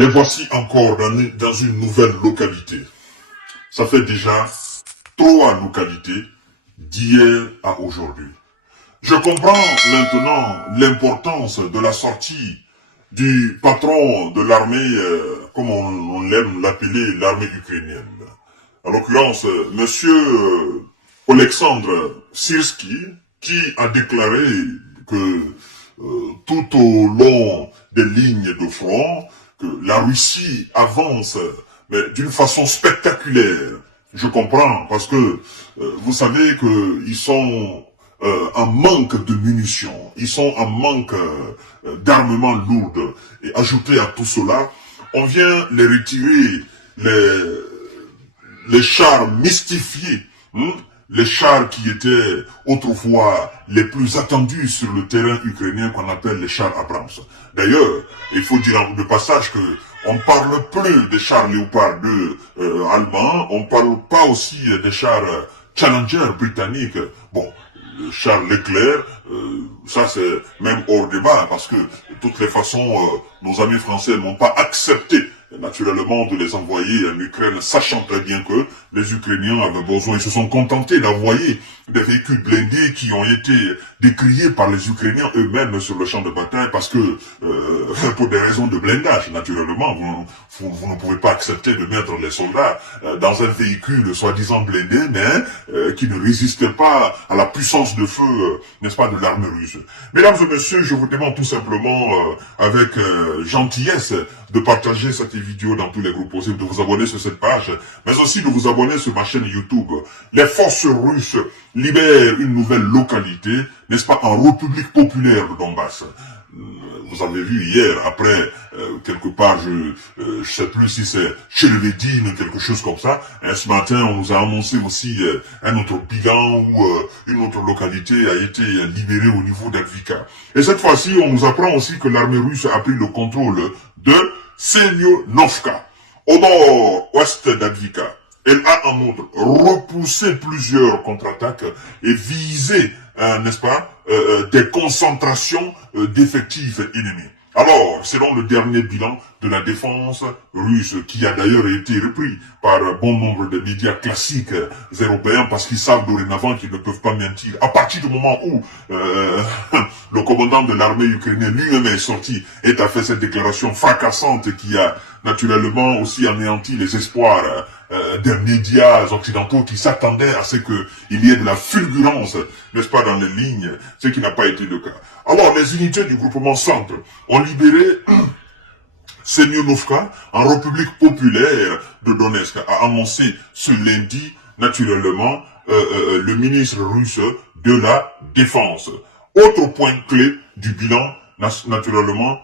Les voici encore dans une nouvelle localité. Ça fait déjà 3 localités d'hier à aujourd'hui. Je comprends maintenant l'importance de la sortie du patron de l'armée, comme on l'aime l'appeler, l'armée ukrainienne. En l'occurrence, monsieur Oleksandr Syrski, qui a déclaré que tout au long des lignes de front, que la Russie avance, mais d'une façon spectaculaire. Je comprends, parce que vous savez qu'ils sont en manque de munitions, ils sont en manque d'armements lourds. Et ajouté à tout cela, on vient les retirer les chars mystifiés, les chars qui étaient autrefois les plus attendus sur le terrain ukrainien qu'on appelle les chars Abrams. D'ailleurs, il faut dire de passage que on parle plus des chars Léopard 2 allemands, on parle pas aussi des chars Challenger britanniques. Bon, Charles Leclerc, ça c'est même hors débat, parce que de toutes les façons, nos amis français n'ont pas accepté naturellement de les envoyer en Ukraine, sachant très bien que les Ukrainiens avaient besoin, ils se sont contentés d'envoyer des véhicules blindés qui ont été décriés par les Ukrainiens eux-mêmes sur le champ de bataille, parce que pour des raisons de blindage, naturellement, vous ne pouvez pas accepter de mettre les soldats dans un véhicule soi-disant blindé, mais qui ne résistait pas à la puissance de feu, n'est-ce pas, de l'armée russe. Mesdames et messieurs, je vous demande tout simplement, avec gentillesse, de partager cette vidéo dans tous les groupes possibles, de vous abonner sur cette page, mais aussi de vous abonner sur ma chaîne YouTube. Les forces russes libèrent une nouvelle localité, n'est-ce pas, en République populaire de Donbass. Vous avez vu hier, après, quelque part, je sais plus si c'est Cherevedine, quelque chose comme ça. Ce matin, on nous a annoncé aussi un autre bilan où une autre localité a été libérée au niveau d'Advika. Et cette fois-ci, on nous apprend aussi que l'armée russe a pris le contrôle de Semyonovka, au nord-ouest d'Advika. Elle a en outre repoussé plusieurs contre-attaques et visé, n'est-ce pas, des concentrations d'effectifs ennemis. Alors, selon le dernier bilan de la défense russe, qui a d'ailleurs été repris par bon nombre de médias classiques européens, parce qu'ils savent dorénavant qu'ils ne peuvent pas mentir, à partir du moment où le commandant de l'armée ukrainienne lui-même est sorti et a fait cette déclaration fracassante qui a naturellement aussi anéanti les espoirs des médias occidentaux qui s'attendaient à ce qu'il y ait de la fulgurance, n'est-ce pas, dans les lignes, ce qui n'a pas été le cas. Alors, les unités du groupement Centre ont libéré Semyonovka en République populaire de Donetsk, a annoncé ce lundi, naturellement, le ministre russe de la Défense. Autre point clé du bilan, naturellement,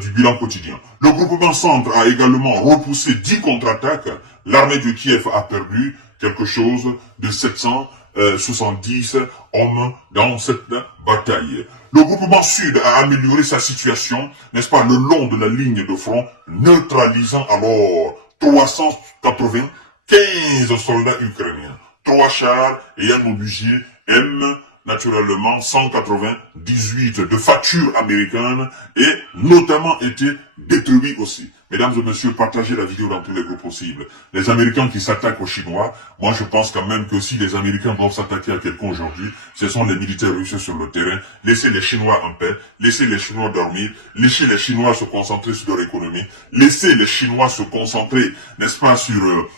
du bilan quotidien. Le groupement Centre a également repoussé 10 contre-attaques. L'armée de Kiev a perdu quelque chose de 770 hommes dans cette bataille. Le groupement Sud a amélioré sa situation, n'est-ce pas, le long de la ligne de front, neutralisant alors 395 soldats ukrainiens, 3 chars et un obusier M, naturellement 198 de facture américaine et notamment été détruits aussi. Mesdames et messieurs, partagez la vidéo dans tous les groupes possibles. Les Américains qui s'attaquent aux Chinois, moi je pense quand même que si les Américains doivent s'attaquer à quelqu'un aujourd'hui, ce sont les militaires russes sur le terrain. Laissez les Chinois en paix, laissez les Chinois dormir, laissez les Chinois se concentrer sur leur économie, laissez les Chinois se concentrer, n'est-ce pas, sur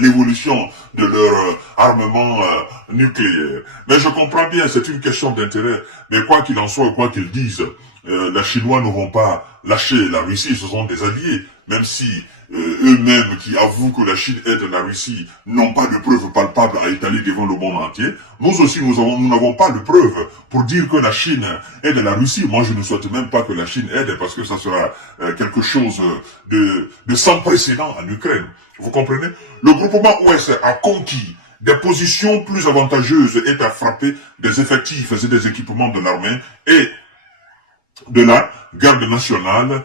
l'évolution de leur armement nucléaire. Mais je comprends bien, c'est une question d'intérêt. Mais quoi qu'il en soit, quoi qu'ils disent, les Chinois ne vont pas lâcher la Russie, ce sont des alliés, même si eux-mêmes qui avouent que la Chine aide la Russie n'ont pas de preuves palpables à étaler devant le monde entier. Nous aussi, nous n'avons pas de preuves pour dire que la Chine aide la Russie. Moi, je ne souhaite même pas que la Chine aide parce que ça sera quelque chose de sans précédent en Ukraine. Vous comprenez? Le groupement Ouest a conquis des positions plus avantageuses et a frappé des effectifs et des équipements de l'armée et de la garde nationale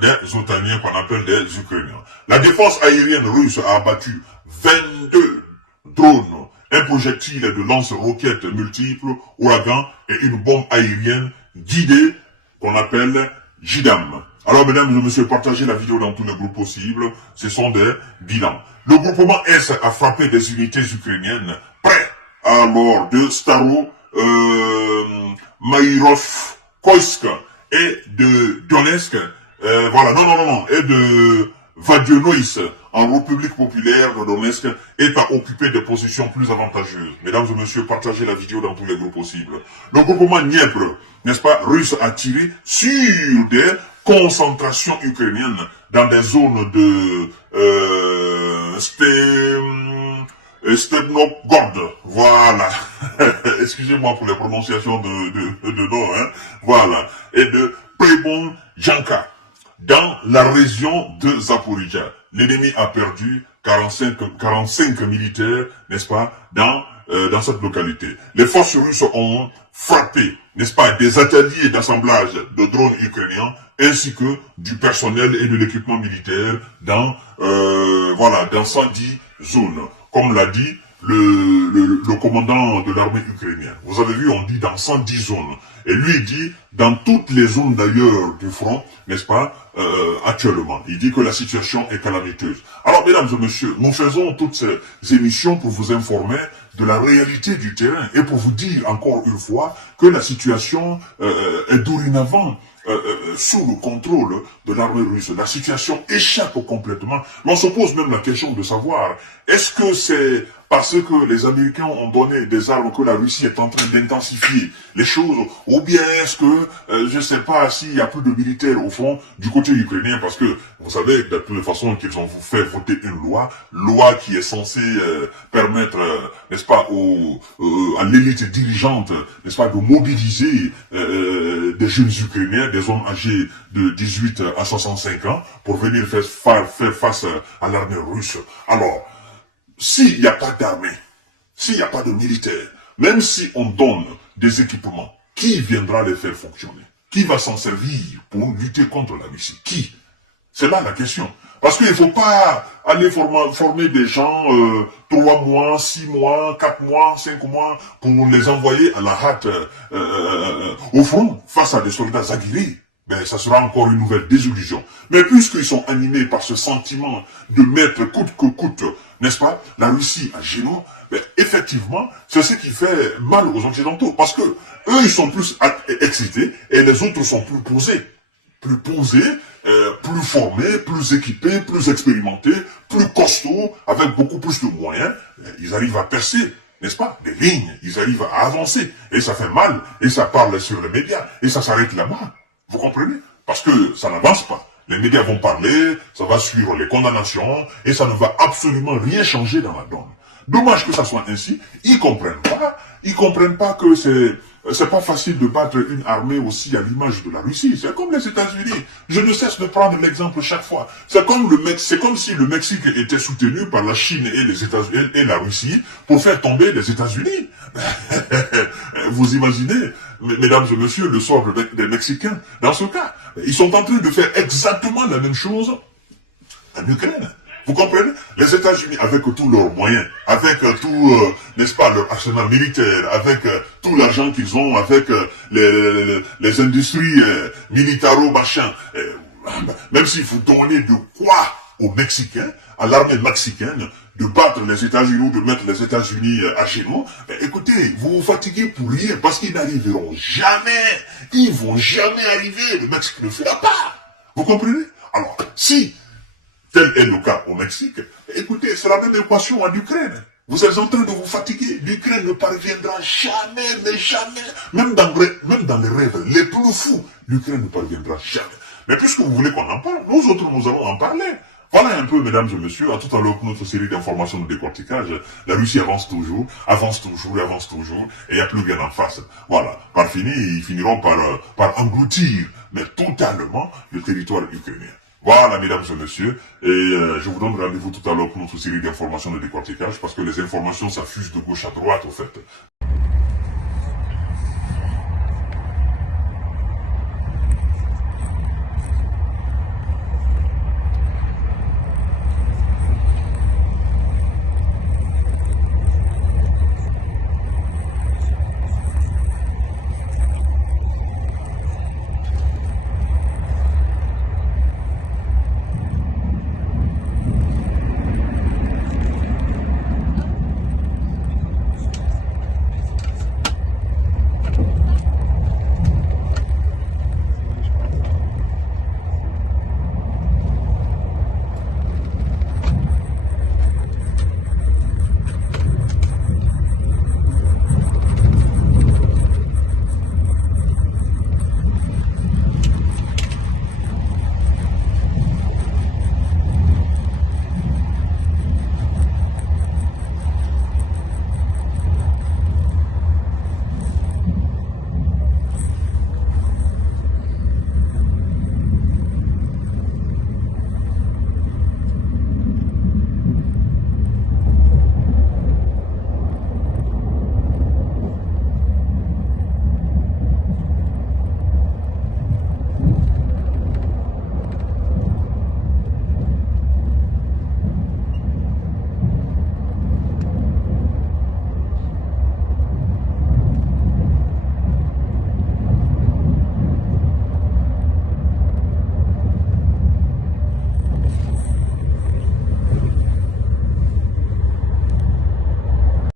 des Otaniens qu'on appelle des Ukrainiens. La défense aérienne russe a abattu 22 drones, un projectile de lance-roquettes multiples, ouragan et une bombe aérienne guidée qu'on appelle JDAM. Alors, mesdames et messieurs, partagez la vidéo dans tous les groupes possibles. Ce sont des bilans. Le groupement S a frappé des unités ukrainiennes près alors de Staro, Maïrov-Koïsk et de Donetsk, et de Vadionoïs en République populaire de Donetsk est à occuper des positions plus avantageuses. Mesdames et messieurs, partagez la vidéo dans tous les groupes possibles. Le groupement Dniepr, n'est-ce pas, russe a tiré sur des concentrations ukrainiennes dans des zones de Stepnogorod, voilà. Excusez-moi pour les prononciations de nom, hein. Voilà. Et de Pribonjanka, dans la région de Zaporizhia. L'ennemi a perdu 45 militaires, n'est-ce pas, dans cette localité. Les forces russes ont frappé, n'est-ce pas, des ateliers d'assemblage de drones ukrainiens, ainsi que du personnel et de l'équipement militaire dans 110 zones. Comme l'a dit le commandant de l'armée ukrainienne. Vous avez vu, on dit dans 110 zones. Et lui dit dans toutes les zones d'ailleurs du front, n'est-ce pas, actuellement. Il dit que la situation est calamiteuse. Alors, mesdames et messieurs, nous faisons toutes ces émissions pour vous informer de la réalité du terrain et pour vous dire encore une fois que la situation est dorénavant sous le contrôle de l'armée russe. La situation échappe complètement. Mais on se pose même la question de savoir, est-ce que c'est parce que les Américains ont donné des armes que la Russie est en train d'intensifier les choses, ou bien est-ce que, je ne sais pas s'il y a plus de militaires au fond du côté ukrainien, parce que vous savez de toute façon qu'ils ont fait voter une loi qui est censée permettre, n'est-ce pas, à l'élite dirigeante, n'est-ce pas, de mobiliser des jeunes Ukrainiens, des hommes âgés de 18 à 65 ans, pour venir faire face à l'armée russe. Alors, s'il n'y a pas d'armée, s'il n'y a pas de militaires, même si on donne des équipements, qui viendra les faire fonctionner? Qui va s'en servir pour lutter contre la Russie? Qui? C'est là la question. Parce qu'il ne faut pas aller former des gens 3 mois, 6 mois, 4 mois, 5 mois pour les envoyer à la hâte au front face à des soldats aguerris. Ben, ça sera encore une nouvelle désillusion. Mais puisqu'ils sont animés par ce sentiment de mettre coûte que coûte, n'est-ce pas, la Russie à genoux, ben, effectivement, c'est ce qui fait mal aux Occidentaux. Parce que eux, ils sont plus excités et les autres sont plus posés. Plus formés, plus équipés, plus expérimentés, plus costauds, avec beaucoup plus de moyens. Ils arrivent à percer, n'est-ce pas, des lignes. Ils arrivent à avancer. Et ça fait mal. Et ça parle sur les médias. Et ça s'arrête là-bas. Vous comprenez? Parce que ça n'avance pas. Les médias vont parler, ça va suivre les condamnations, et ça ne va absolument rien changer dans la donne. Dommage que ça soit ainsi. Ils comprennent pas que c'est pas facile de battre une armée aussi à l'image de la Russie. C'est comme les États-Unis. Je ne cesse de prendre l'exemple chaque fois. C'est comme si le Mexique était soutenu par la Chine et les États-Unis et la Russie pour faire tomber les États-Unis. Vous imaginez, mesdames et messieurs, le sort des Mexicains. Dans ce cas, ils sont en train de faire exactement la même chose en Ukraine. Vous comprenez? Les États-Unis, avec tous leurs moyens, avec tout, n'est-ce pas, leur arsenal militaire, avec tout l'argent qu'ils ont, avec les industries militaro-machin, même s'il faut donner de quoi aux Mexicains, à l'armée mexicaine, de battre les États-Unis ou de mettre les États-Unis à genoux, écoutez, vous vous fatiguez pour rien, parce qu'ils n'arriveront jamais. Ils vont jamais arriver. Le Mexique ne fera pas. Vous comprenez? Alors, si tel est le cas au Mexique, écoutez, c'est la même équation en Ukraine. Vous êtes en train de vous fatiguer. L'Ukraine ne parviendra jamais, mais jamais. Même dans les rêves les plus fous, l'Ukraine ne parviendra jamais. Mais puisque vous voulez qu'on en parle, nous autres, nous allons en parler. Voilà un peu, mesdames et messieurs, à tout à l'heure pour notre série d'informations de décortiquage. La Russie avance toujours, et il n'y a plus rien en face. Voilà. Par fini, ils finiront par engloutir, mais totalement, le territoire ukrainien. Voilà, mesdames et messieurs, et je vous donne rendez-vous tout à l'heure pour notre série d'informations de décortiquage, parce que les informations, ça fuse de gauche à droite, au fait.